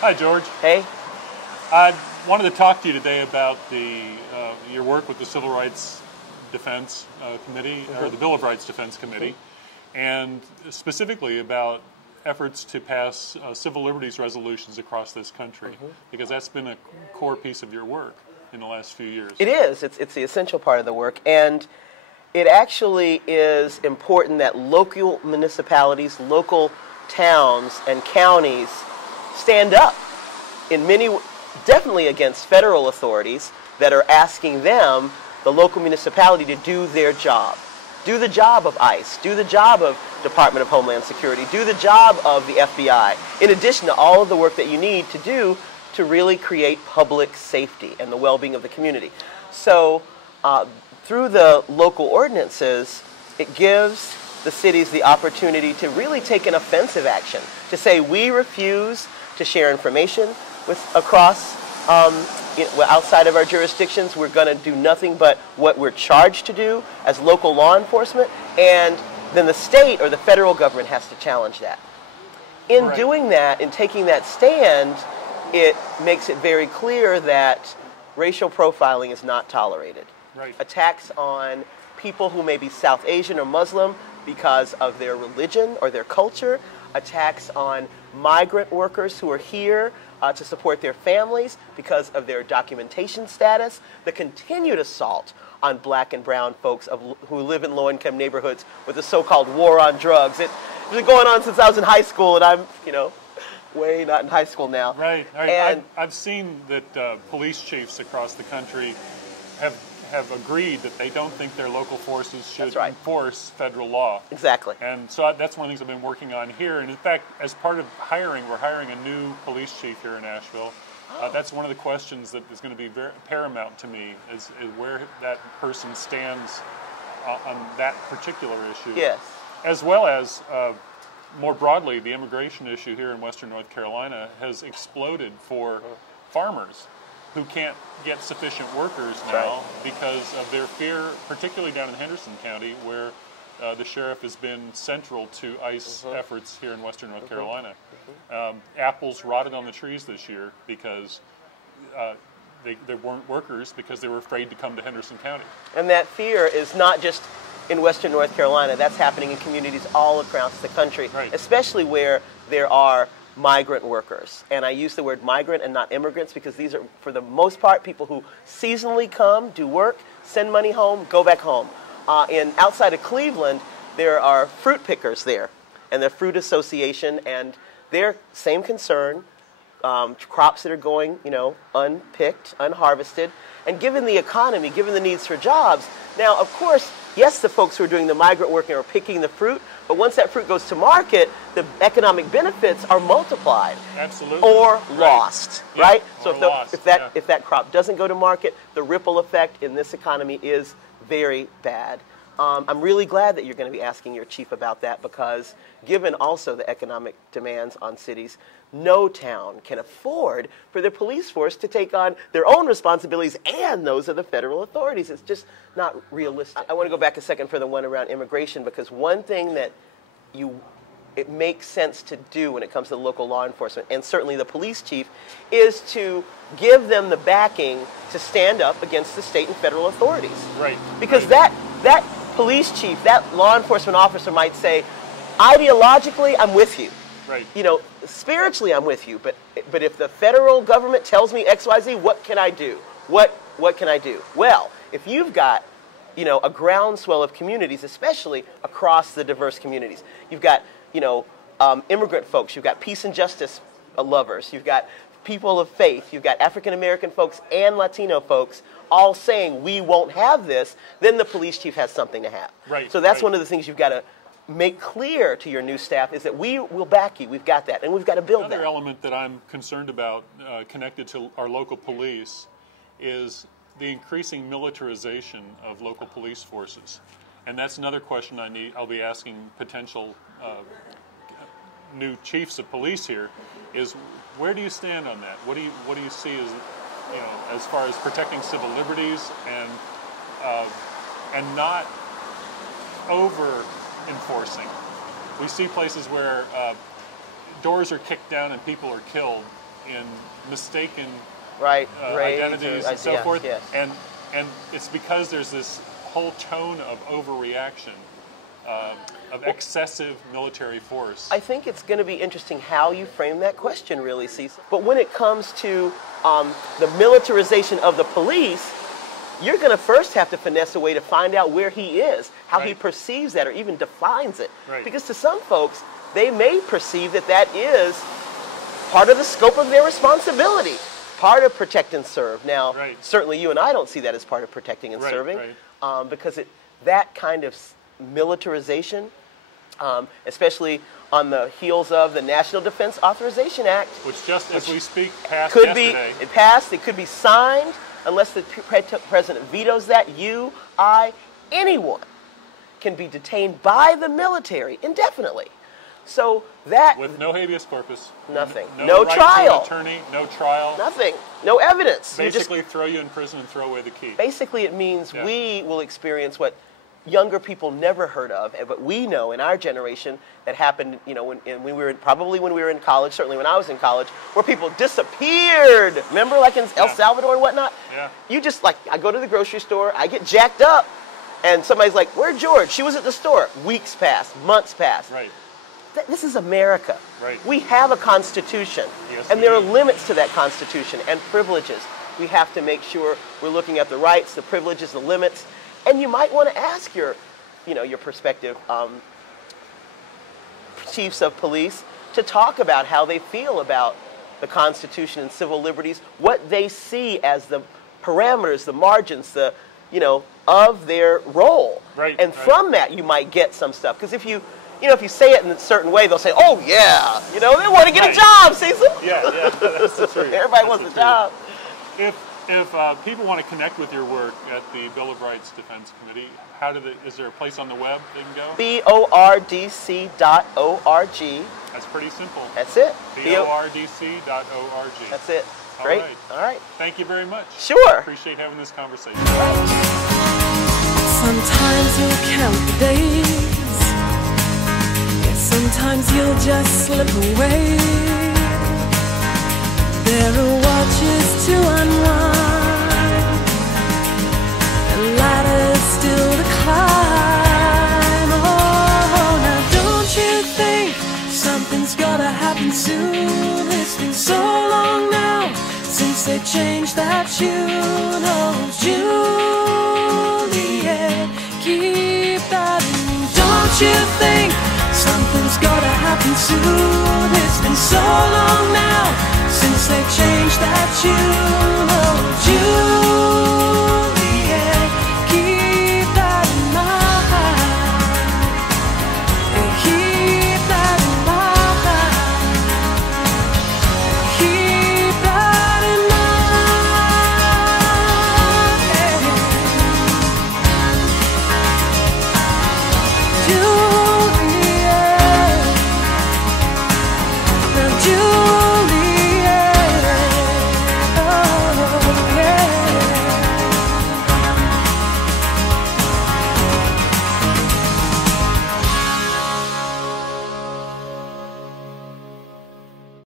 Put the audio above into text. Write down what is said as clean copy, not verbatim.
Hi, George. Hey. I wanted to talk to you today about your work with the Civil Rights Defense Committee, or the Bill of Rights Defense Committee, and specifically about efforts to pass civil liberties resolutions across this country, because that's been a core piece of your work in the last few years. It is. It's the essential part of the work, and it actually is important that local municipalities, local towns and counties stand up in definitely against federal authorities that are asking them, the local municipality, to do their job. Do the job of ICE, do the job of Department of Homeland Security, do the job of the FBI, in addition to all of the work that you need to do to really create public safety and the well-being of the community. So through the local ordinances, it gives the cities the opportunity to really take an offensive action, to say we refuse to share information across outside of our jurisdictions. We're going to do nothing but what we're charged to do as local law enforcement, and then the state or the federal government has to challenge that. In doing that, in taking that stand, it makes it very clear that racial profiling is not tolerated. Right. Attacks on people who may be South Asian or Muslim because of their religion or their culture, attacks on migrant workers who are here to support their families because of their documentation status, the continued assault on black and brown folks who live in low-income neighborhoods with the so-called war on drugs. It's been going on since I was in high school, and I'm, way not in high school now. Right. And I've seen that police chiefs across the country have agreed that they don't think their local forces should enforce federal law. Exactly. And so that's one of the things I've been working on here. And in fact, as part of we're hiring a new police chief here in Asheville. That's one of the questions that is going to be very paramount to me, is where that person stands on that particular issue. Yes. As well as, more broadly, the immigration issue here in Western North Carolina has exploded for farmers who can't get sufficient workers now because of their fear, particularly down in Henderson County, where the sheriff has been central to ICE efforts here in Western North Carolina. Apples rotted on the trees this year because there weren't workers because they were afraid to come to Henderson County. And that fear is not just in Western North Carolina. That's happening in communities all across the country, especially where there are migrant workers. And I use the word migrant and not immigrants because these are, for the most part, people who seasonally come, do work, send money home, go back home. Outside of Cleveland, there are fruit pickers there, and the Fruit Association, and their same concern, crops that are going, unpicked, unharvested, and given the economy, given the needs for jobs. Now, of course, yes, the folks who are doing the migrant work are picking the fruit, but once that fruit goes to market, the economic benefits are multiplied. Absolutely. Or lost, right? So if that crop doesn't go to market, the ripple effect in this economy is very bad. I'm really glad that you're going to be asking your chief about that, because given also the economic demands on cities, no town can afford for their police force to take on their own responsibilities and those of the federal authorities. It's just not realistic. I want to go back a second for the one around immigration, because one thing that it makes sense to do when it comes to local law enforcement, and certainly the police chief, is to give them the backing to stand up against the state and federal authorities. Right. Because that police chief, that law enforcement officer might say, ideologically, I'm with you. Right. Spiritually, I'm with you. But if the federal government tells me X, Y, Z, what can I do? What can I do? Well, if you've got, a groundswell of communities, especially across the diverse communities, you've got, immigrant folks, you've got peace and justice lovers, you've got people of faith, you've got African American folks and Latino folks all saying we won't have this, then the police chief has something to have. Right. So that's one of the things you've got to make clear to your new staff, is that we will back you. We've got that, and we've got to build that. Another element that I'm concerned about connected to our local police is the increasing militarization of local police forces. And that's another question I'll be asking potential new chiefs of police here, is where do you stand on that? What do you see as far as protecting civil liberties and not over enforcing? We see places where doors are kicked down and people are killed in mistaken identities and so forth. Yes. And it's because there's this whole tone of overreaction, of excessive military force. I think it's going to be interesting how you frame that question, really, Cecil. But when it comes to the militarization of the police, you're going to first have to finesse a way to find out where he is, how he perceives that, or even defines it. Right. Because to some folks, they may perceive that that is part of the scope of their responsibility, part of protect and serve. Now, certainly you and I don't see that as part of protecting and serving, because that kind of militarization, especially on the heels of the National Defense Authorization Act, which just as we speak passed yesterday. It passed, it could be signed, unless the president vetoes that. You, I, anyone can be detained by the military indefinitely. So that... with no habeas corpus. Nothing. No right trial. To an attorney, no trial. Nothing. No evidence. Basically throw you in prison and throw away the key. Basically it means we will experience what younger people never heard of, but we know in our generation that happened, when we were in college, certainly when I was in college, where people disappeared. Remember, like in El Salvador and whatnot? Yeah. You just, I go to the grocery store, I get jacked up, and somebody's like, "Where's George?" She was at the store. Weeks pass, months pass. Right. This is America. Right. We have a constitution, and there are limits to that constitution and privileges. We have to make sure we're looking at the rights, the privileges, the limits. And you might want to ask your prospective chiefs of police to talk about how they feel about the Constitution and civil liberties, what they see as the parameters, the margins, of their role. Right. And from that, you might get some stuff. Because if you say it in a certain way, they'll say, "Oh yeah, they want to get a job, Cecil." Yeah, that's the truth. Everybody wants a job. If people want to connect with your work at the Bill of Rights Defense Committee, is there a place on the web they can go? BORDC.org. That's pretty simple. That's it. BORDC.org. That's it. Great. All right. Thank you very much. Sure. Appreciate having this conversation. Sometimes you'll count the days. Sometimes you'll just slip away. There are watches to unwind and ladders still to climb. Oh, now don't you think something's gotta happen soon? It's been so long now since they changed that tune. Oh, Juliet, keep that in. Don't you think something's gotta happen soon? It's been so long now since they changed that tune.